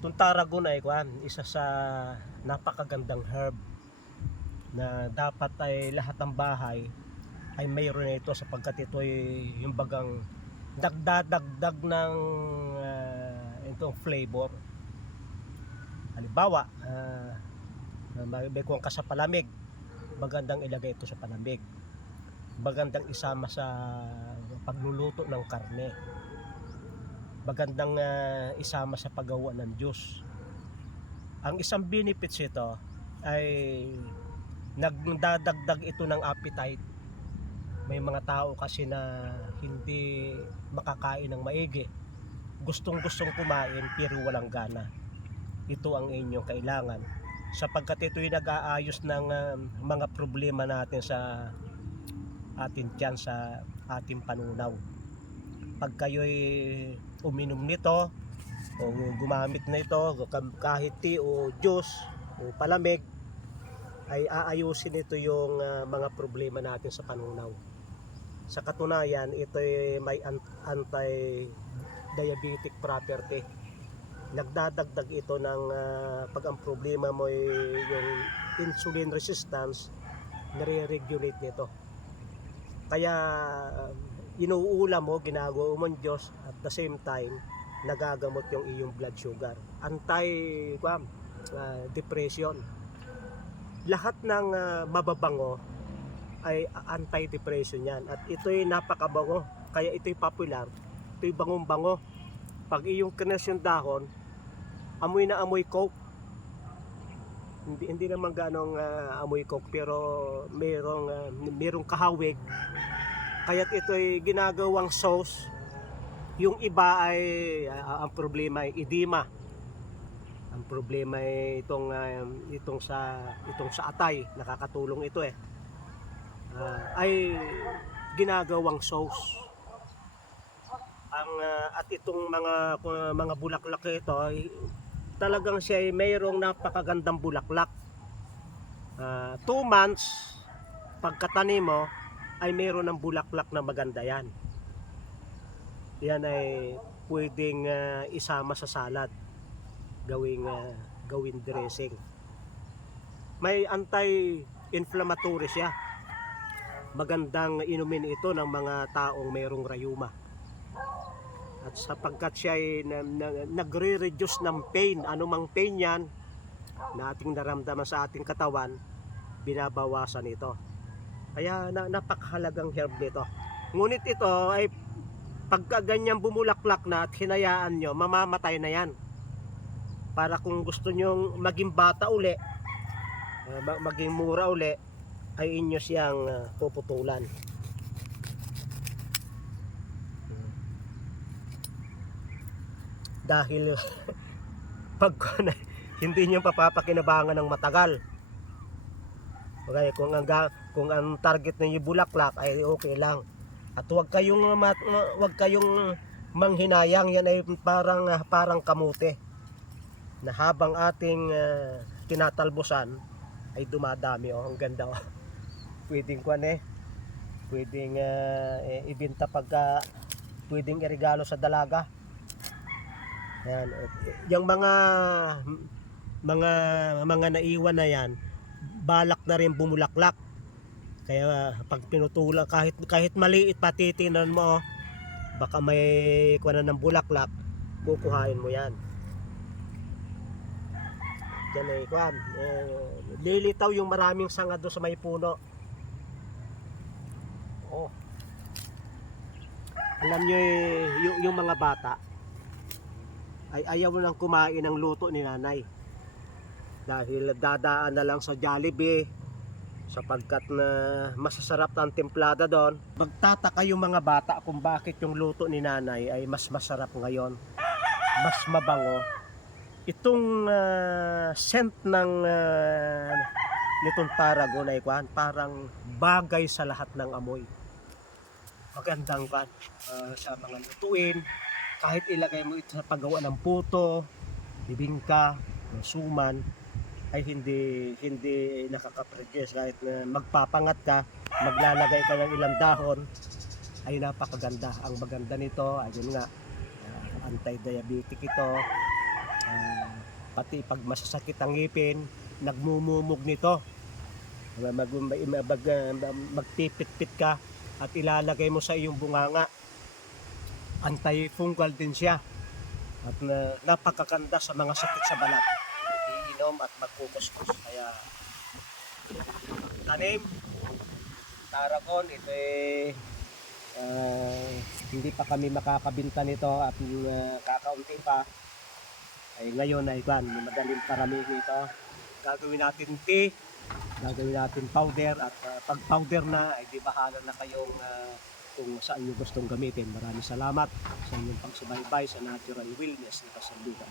Itong Tarragon ay isa sa napakagandang herb na dapat ay lahat ng bahay ay mayroon nito, sapagkat ito ay yung bagang dagdagdag ng itong flavor. Halimbawa, may kuwang ka sa palamig, magandang ilagay ito sa palamig. Magandang isama sa pagluluto ng karne. Magandang isama sa paggawa ng juice. Ang isang benefits ito ay nagdadagdag ito ng appetite. May mga tao kasi na hindi makakain ng maigi, gustong kumain pero walang gana. Ito ang inyong kailangan, sapagkat ito ay nag-aayos ng mga problema natin sa atin tiyan, sa ating panunaw. Pag kayo'y uminom nito o gumamit na ito, kahit tea o juice o palamig, ay aayusin ito yung mga problema natin sa panunaw. Sa katunayan, ito ay may anti-diabetic property. Nagdadagdag ito ng pag ang problema mo ay yung insulin resistance, nare-regulate nito. Kaya inuulam mo, ginagawa mo ng Diyos, at the same time nagagamot yung iyong blood sugar, depression. Lahat ng mababango ay anti-depression yan, at ito'y napakabango, kaya ito'y popular. Ito'y bangong-bango. Pag iyong kines yung dahon, amoy na amoy coke. Hindi naman ganong amoy coke, pero merong kahawig. Kaya't ito'y ginagawang sauce. Yung iba ay ang problema ay edema. Ang problema ay itong sa atay, nakakatulong ito ay ginagawang sauce. At itong mga bulaklak ito ay talagang siya ay mayroong napakagandang bulaklak. 2 months pagkatanim mo ay mayroon ng bulaklak na maganda yan. Yan ay pwedeng isama sa salad, gawing dressing. May anti-inflammatory siya. Magandang inumin ito ng mga taong mayroong rayuma. At sapagkat siya ay nagre-reduce ng pain, anumang pain yan na ating naramdaman sa ating katawan, binabawasan ito. Kaya napakahalagang herb nito. Ngunit ito ay pagka ganyan bumulaklak na at hinayaan nyo, mamamatay na yan. Para kung gusto nyo maging bata uli, maging mura uli, ay inyo siyang puputulan. Dahil pag hindi nyo papapakinabangan ng matagal. Okay, kung ang target ninyo bulaklak ay okay lang. At huwag kayong manghinayang, yan ay parang kamote na habang ating tinatalbosan ay dumadami. Ang ganda. Pwedeng pwedeng ibenta, pwedeng iregalo sa dalaga. Yan. Yung mga naiwan na yan, balak na rin bumulaklak. Kaya pag pinutulan, kahit maliit pa, titinan mo, baka may kuwanan ng bulaklak, kukuhain mo yan. Yan ay lilitaw yung maraming sanga doon sa may puno. Alam nyo yung mga bata ay ayaw nang kumain ng luto ni nanay, dahil dadaan na lang sa Jollibee, sapagkat na masasarap ang templada doon. Magtataka yung mga bata kung bakit yung luto ni nanay ay mas masarap ngayon, mas mabango. Itong scent nitong Tarragon ay parang bagay sa lahat ng amoy. Magandang sa mga lutuin, kahit ilagay mo ito sa paggawa ng puto, bibingka, suman, ay hindi nakaka-produce. Kahit magpapangat ka, maglalagay ka ng ilang dahon, ay napakaganda. Ang maganda nito, ayun nga, anti-diabetic ito, pati pag masasakit ang ngipin, nagmumumog nito. Magpipit-pit ka at ilalagay mo sa iyong bunganga. Anti-fungal din siya at napakaganda sa mga sakit sa balat. Iinom at magkukuskus. Kaya tanim Tarragon, ito hindi pa kami makakabinta nito at kakaunti pa. Ay ngayon ay madaling paramihin ito. Gagawin natin tea, gagawin natin powder at pag powder na ay di bahala na kayong kung saan nyo gustong gamitin. Maraming salamat sa inyong pagsubaybay sa Natural Wellness na Kasalugan.